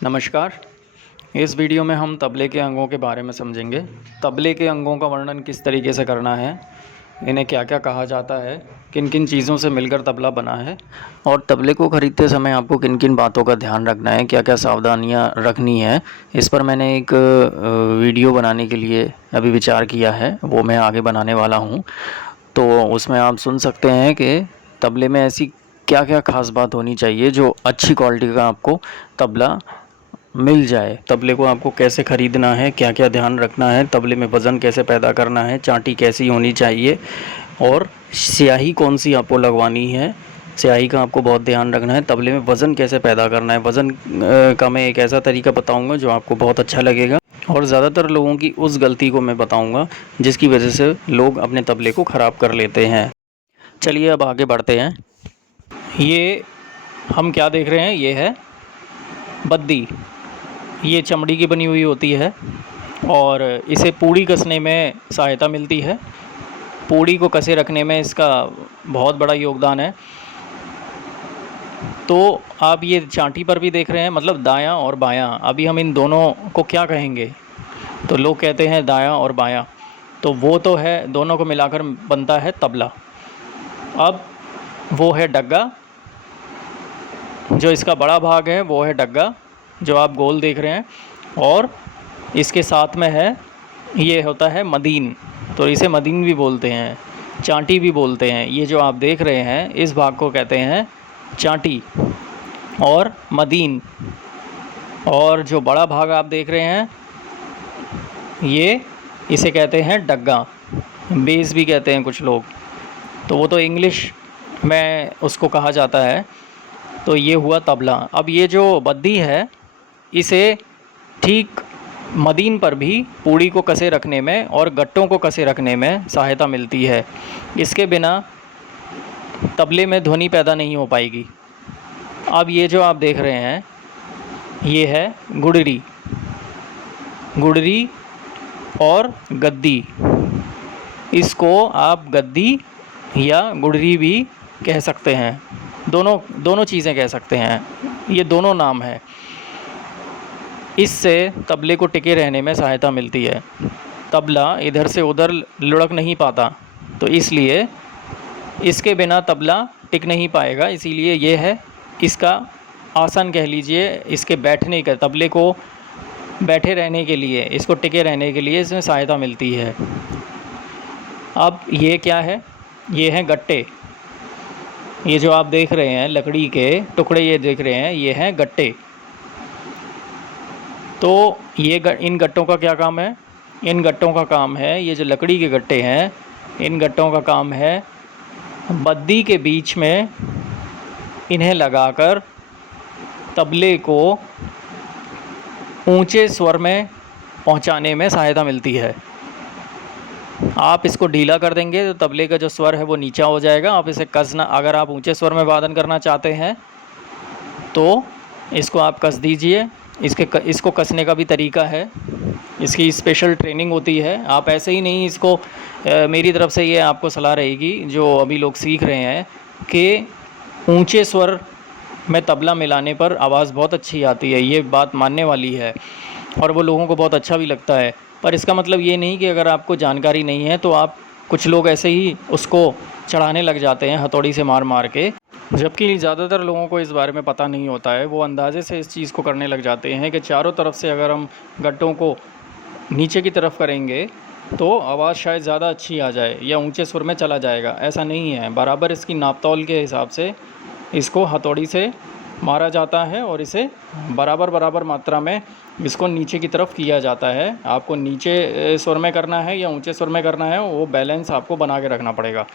नमस्कार। इस वीडियो में हम तबले के अंगों के बारे में समझेंगे। तबले के अंगों का वर्णन किस तरीके से करना है, इन्हें क्या क्या कहा जाता है, किन किन चीज़ों से मिलकर तबला बना है और तबले को ख़रीदते समय आपको किन किन बातों का ध्यान रखना है, क्या क्या सावधानियां रखनी है। इस पर मैंने एक वीडियो बनाने के लिए अभी विचार किया है, वो मैं आगे बनाने वाला हूँ। तो उसमें आप सुन सकते हैं कि तबले में ऐसी क्या क्या ख़ास बात होनी चाहिए जो अच्छी क्वालिटी का आपको तबला मिल जाए। तबले को आपको कैसे ख़रीदना है, क्या क्या ध्यान रखना है, तबले में वज़न कैसे पैदा करना है, चाटी कैसी होनी चाहिए और स्याही कौन सी आपको लगवानी है, स्याही का आपको बहुत ध्यान रखना है। तबले में वज़न कैसे पैदा करना है, वज़न का मैं एक ऐसा तरीका बताऊंगा जो आपको बहुत अच्छा लगेगा और ज़्यादातर लोगों की उस गलती को मैं बताऊंगा जिसकी वजह से लोग अपने तबले को ख़राब कर लेते हैं। चलिए अब आगे बढ़ते हैं। ये हम क्या देख रहे हैं, ये है बद्दी। ये चमड़ी की बनी हुई होती है और इसे पूड़ी कसने में सहायता मिलती है। पूड़ी को कसे रखने में इसका बहुत बड़ा योगदान है। तो आप ये चांटी पर भी देख रहे हैं, मतलब दायां और बायां। अभी हम इन दोनों को क्या कहेंगे, तो लोग कहते हैं दायां और बायां, तो वो तो है, दोनों को मिलाकर बनता है तबला। अब वो है डग्गा, जो इसका बड़ा भाग है वो है डग्गा, जो आप गोल देख रहे हैं, और इसके साथ में है, ये होता है मदीन। तो इसे मदीन भी बोलते हैं, चांटी भी बोलते हैं। ये जो आप देख रहे हैं इस भाग को कहते हैं चांटी और मदीन। और जो बड़ा भाग आप देख रहे हैं ये, इसे कहते हैं डग्गा, बेस भी कहते हैं कुछ लोग। तो वो तो इंग्लिश में उसको कहा जाता है। तो ये हुआ तबला। अब ये जो बद्दी है, इसे ठीक मदीन पर भी पूड़ी को कसे रखने में और गट्टों को कसे रखने में सहायता मिलती है। इसके बिना तबले में ध्वनि पैदा नहीं हो पाएगी। अब ये जो आप देख रहे हैं ये है गुडरी। गुडरी और गद्दी, इसको आप गद्दी या गुडरी भी कह सकते हैं, दोनों चीज़ें कह सकते हैं, ये दोनों नाम है। इससे तबले को टिके रहने में सहायता मिलती है। तबला इधर से उधर लुढ़क नहीं पाता, तो इसलिए इसके बिना तबला टिक नहीं पाएगा। इसीलिए ये है इसका आसन कह लीजिए, इसके बैठने का, तबले को बैठे रहने के लिए, इसको टिके रहने के लिए इसमें सहायता मिलती है। अब ये क्या है, ये हैं गट्टे। ये जो आप देख रहे हैं लकड़ी के टुकड़े ये देख रहे हैं, ये हैं गट्टे। तो ये इन गट्टों का क्या काम है, इन गट्टों का काम है, ये जो लकड़ी के गट्टे हैं, इन गट्टों का काम है बद्दी के बीच में इन्हें लगाकर तबले को ऊंचे स्वर में पहुंचाने में सहायता मिलती है। आप इसको ढीला कर देंगे तो तबले का जो स्वर है वो नीचा हो जाएगा। आप इसे कसना, अगर आप ऊंचे स्वर में वादन करना चाहते हैं तो इसको आप कस दीजिए। इसको कसने का भी तरीका है, इसकी स्पेशल ट्रेनिंग होती है। आप ऐसे ही नहीं इसको, मेरी तरफ से ये आपको सलाह रहेगी जो अभी लोग सीख रहे हैं कि ऊंचे स्वर में तबला मिलाने पर आवाज़ बहुत अच्छी आती है, ये बात मानने वाली है और वो लोगों को बहुत अच्छा भी लगता है। पर इसका मतलब ये नहीं कि अगर आपको जानकारी नहीं है तो आप, कुछ लोग ऐसे ही उसको चढ़ाने लग जाते हैं हथौड़ी से मार मार के, जबकि ज़्यादातर लोगों को इस बारे में पता नहीं होता है। वो अंदाज़े से इस चीज़ को करने लग जाते हैं कि चारों तरफ से अगर हम गट्टों को नीचे की तरफ करेंगे तो आवाज़ शायद ज़्यादा अच्छी आ जाए या ऊंचे सुर में चला जाएगा। ऐसा नहीं है, बराबर इसकी नापतौल के हिसाब से इसको हथौड़ी से मारा जाता है और इसे बराबर बराबर मात्रा में इसको नीचे की तरफ किया जाता है। आपको नीचे सुर में करना है या ऊंचे सुर में करना है, वो बैलेंस आपको बना के रखना पड़ेगा।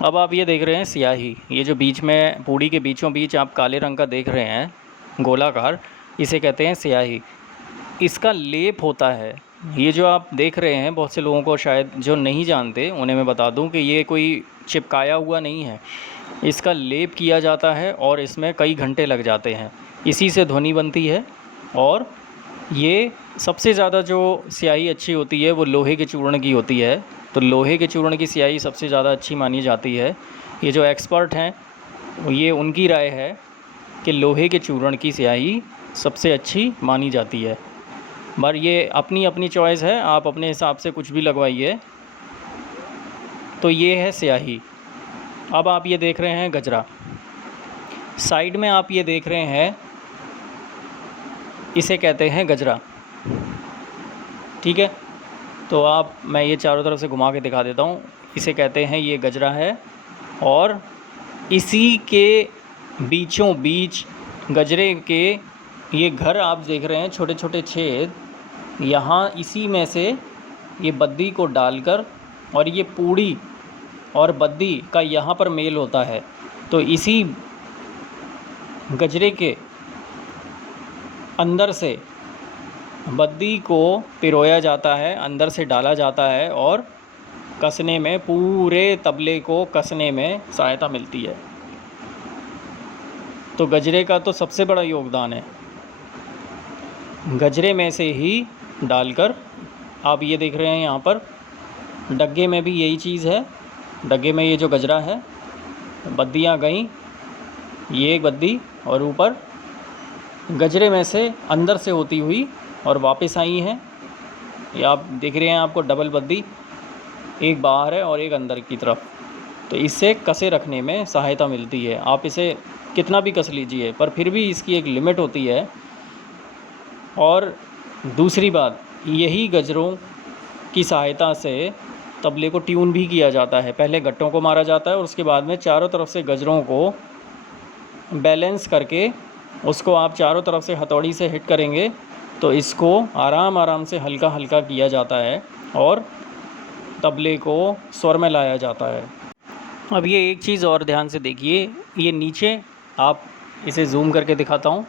अब आप ये देख रहे हैं स्याही, ये जो बीच में पूड़ी के बीचों बीच आप काले रंग का देख रहे हैं गोलाकार, इसे कहते हैं स्याही। इसका लेप होता है। ये जो आप देख रहे हैं, बहुत से लोगों को शायद जो नहीं जानते उन्हें मैं बता दूं कि ये कोई चिपकाया हुआ नहीं है, इसका लेप किया जाता है और इसमें कई घंटे लग जाते हैं। इसी से ध्वनि बनती है। और ये सबसे ज़्यादा जो स्याही अच्छी होती है वो लोहे के चूर्ण की होती है। तो लोहे के चूर्ण की स्याही सबसे ज़्यादा अच्छी मानी जाती है। ये जो एक्सपर्ट हैं ये उनकी राय है कि लोहे के चूर्ण की स्याही सबसे अच्छी मानी जाती है। पर ये अपनी अपनी चॉइस है, आप अपने हिसाब से कुछ भी लगवाइए। तो ये है स्याही। अब आप ये देख रहे हैं गजरा, साइड में आप ये देख रहे हैं, इसे कहते हैं गजरा। ठीक है, तो मैं ये चारों तरफ से घुमा के दिखा देता हूँ। इसे कहते हैं, ये गजरा है, और इसी के बीचों बीच गजरे के ये घर आप देख रहे हैं, छोटे छोटे छेद, यहाँ इसी में से ये बद्दी को डालकर, और ये पूड़ी और बद्दी का यहाँ पर मेल होता है। तो इसी गजरे के अंदर से बद्दी को पिरोया जाता है, अंदर से डाला जाता है, और कसने में, पूरे तबले को कसने में सहायता मिलती है। तो गजरे का तो सबसे बड़ा योगदान है। गजरे में से ही डालकर, आप ये देख रहे हैं यहाँ पर डग्गे में भी यही चीज़ है। डग्गे में ये जो गजरा है, बद्दियाँ गईं, ये एक बद्दी, और ऊपर गजरे में से अंदर से होती हुई और वापस आई हैं। ये आप देख रहे हैं, आपको डबल बद्दी, एक बाहर है और एक अंदर की तरफ। तो इससे कसे रखने में सहायता मिलती है। आप इसे कितना भी कस लीजिए, पर फिर भी इसकी एक लिमिट होती है। और दूसरी बात, यही गजरों की सहायता से तबले को ट्यून भी किया जाता है। पहले गट्टों को मारा जाता है और उसके बाद में चारों तरफ से गजरों को बैलेंस करके, उसको आप चारों तरफ से हथौड़ी से हिट करेंगे तो इसको आराम आराम से हल्का हल्का किया जाता है और तबले को स्वर में लाया जाता है। अब ये एक चीज़ और ध्यान से देखिए, ये नीचे, आप इसे जूम करके दिखाता हूँ,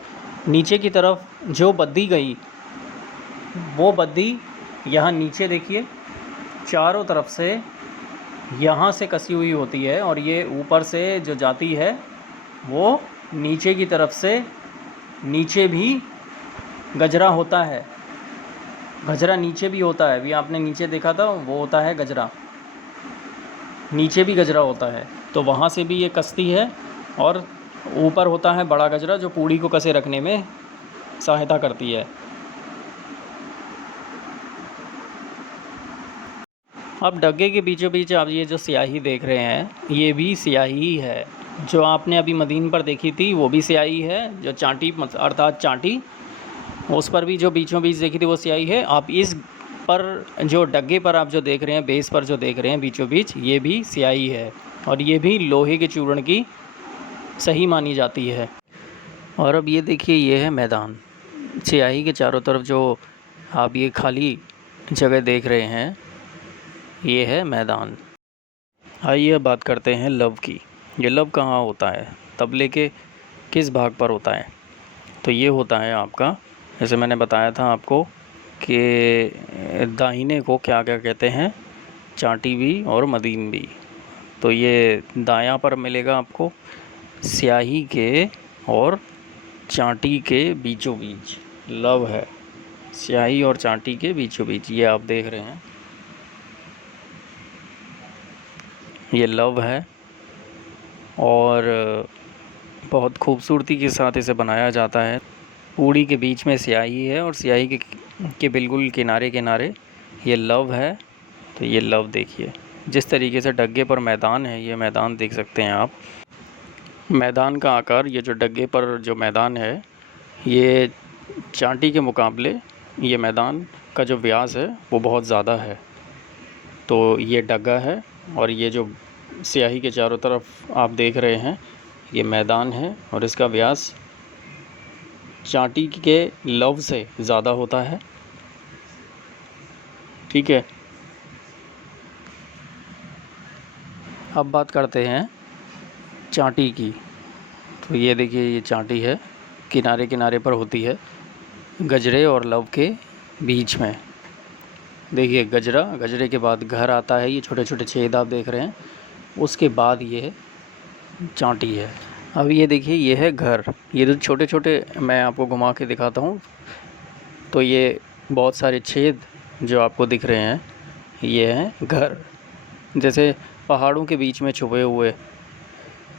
नीचे की तरफ जो बद्दी गई, वो बद्दी यहाँ नीचे देखिए, चारों तरफ से यहाँ से कसी हुई होती है, और ये ऊपर से जो जाती है वो नीचे की तरफ से, नीचे भी गजरा होता है। गजरा नीचे भी होता है, अभी आपने नीचे देखा था, वो होता है गजरा, नीचे भी गजरा होता है। तो वहाँ से भी ये कसती है, और ऊपर होता है बड़ा गजरा जो पूड़ी को कसे रखने में सहायता करती है। अब डग्गे के बीचों बीच आप ये जो स्याही देख रहे हैं, ये भी स्याही ही है। जो आपने अभी मदीन पर देखी थी वो भी स्याही है, जो चांटी अर्थात चांटी, उस पर भी जो बीचों बीच देखी थी वो स्याही है। आप इस पर जो डग्गे पर आप जो देख रहे हैं, बेस पर जो देख रहे हैं बीचों बीच, ये भी स्याही है, और ये भी लोहे के चूर्ण की सही मानी जाती है। और अब ये देखिए, ये है मैदान। स्याही के चारों तरफ जो आप ये खाली जगह देख रहे हैं, ये है मैदान। आइए बात करते हैं लव की। ये लव कहाँ होता है, तबले के किस भाग पर होता है? तो ये होता है आपका, जैसे मैंने बताया था आपको कि दाहिने को क्या क्या कहते हैं, चांटी भी और मदीन भी। तो ये दायां पर मिलेगा आपको, स्याही के और चांटी के बीचों बीच लव है। स्याही और चांटी के बीचों बीच ये आप देख रहे हैं, ये लव है, और बहुत खूबसूरती के साथ इसे बनाया जाता है। पूड़ी के बीच में स्याही है, और स्याही के बिल्कुल किनारे किनारे ये लव है। तो ये लव देखिए, जिस तरीके से डग्गे पर मैदान है, ये मैदान देख सकते हैं आप। मैदान का आकार, ये जो डग्गे पर जो मैदान है, ये चांटी के मुकाबले ये मैदान का जो व्यास है वो बहुत ज़्यादा है। तो ये डग्गा है, और ये जो स्याही के चारों तरफ आप देख रहे हैं, ये मैदान है, और इसका व्यास चांटी के लव से ज़्यादा होता है। ठीक है, अब बात करते हैं चांटी की। तो ये देखिए, ये चांटी है, किनारे किनारे पर होती है, गजरे और लव के बीच में। देखिए गजरा, गजरे के बाद घर आता है, ये छोटे छोटे छेद आप देख रहे हैं, उसके बाद ये चांटी है। अब ये देखिए, ये है घर। ये जो छोटे छोटे मैं आपको घुमा के दिखाता हूँ, तो ये बहुत सारे छेद जो आपको दिख रहे हैं, ये हैं घर। जैसे पहाड़ों के बीच में छुपे हुए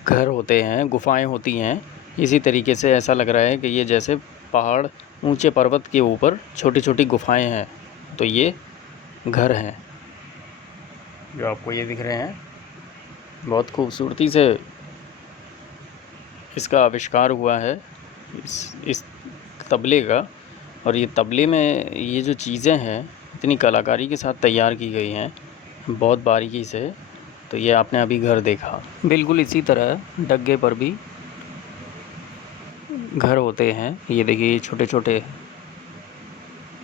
घर होते हैं, गुफ़ाएं होती हैं, इसी तरीके से ऐसा लग रहा है कि ये जैसे पहाड़, ऊंचे पर्वत के ऊपर छोटी छोटी गुफ़ाएं हैं। तो ये घर हैं जो आपको ये दिख रहे हैं। बहुत खूबसूरती से इसका आविष्कार हुआ है इस तबले का। और ये तबले में ये जो चीज़ें हैं इतनी कलाकारी के साथ तैयार की गई हैं, बहुत बारीकी से। तो ये आपने अभी घर देखा, बिल्कुल इसी तरह डग्गे पर भी घर होते हैं। ये देखिए, ये छोटे छोटे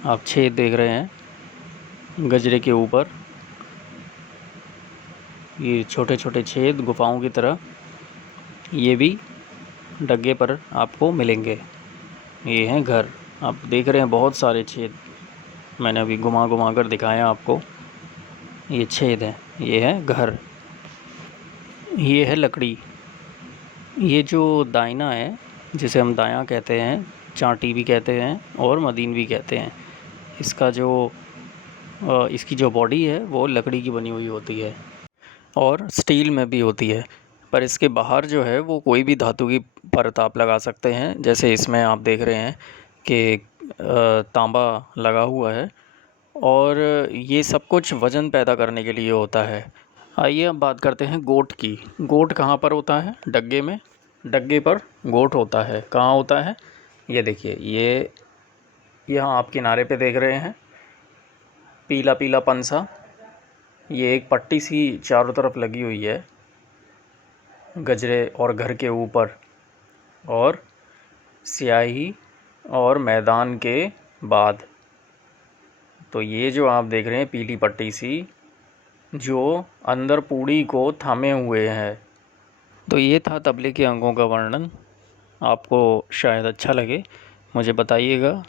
आप छेद देख रहे हैं गजरे के ऊपर, ये छोटे छोटे छेद गुफाओं की तरह, ये भी डग्गे पर आपको मिलेंगे। ये हैं घर, आप देख रहे हैं बहुत सारे छेद, मैंने अभी घुमा घुमा कर दिखाया आपको। ये छेद हैं, ये है घर, ये है लकड़ी। ये जो दायना है, जिसे हम दायां कहते हैं, चांटी भी कहते हैं और मदीन भी कहते हैं, इसका जो इसकी जो बॉडी है वो लकड़ी की बनी हुई होती है और स्टील में भी होती है। पर इसके बाहर जो है वो कोई भी धातु की परत आप लगा सकते हैं। जैसे इसमें आप देख रहे हैं कि तांबा लगा हुआ है, और ये सब कुछ वज़न पैदा करने के लिए होता है। आइए अब बात करते हैं गोट की। गोट कहाँ पर होता है? डग्गे में। डग्गे पर गोट होता है। कहाँ होता है? ये देखिए, ये यहाँ आप किनारे पे देख रहे हैं पीला पीला पंसा, ये एक पट्टी सी चारों तरफ लगी हुई है गजरे और घर के ऊपर, और स्याही और मैदान के बाद। तो ये जो आप देख रहे हैं पीली पट्टी सी, जो अंदर पूड़ी को थामे हुए है। तो ये था तबले के अंगों का वर्णन। आपको शायद अच्छा लगे, मुझे बताइएगा।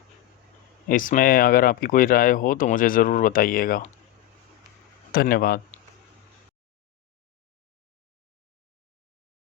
इसमें अगर आपकी कोई राय हो तो मुझे ज़रूर बताइएगा। धन्यवाद।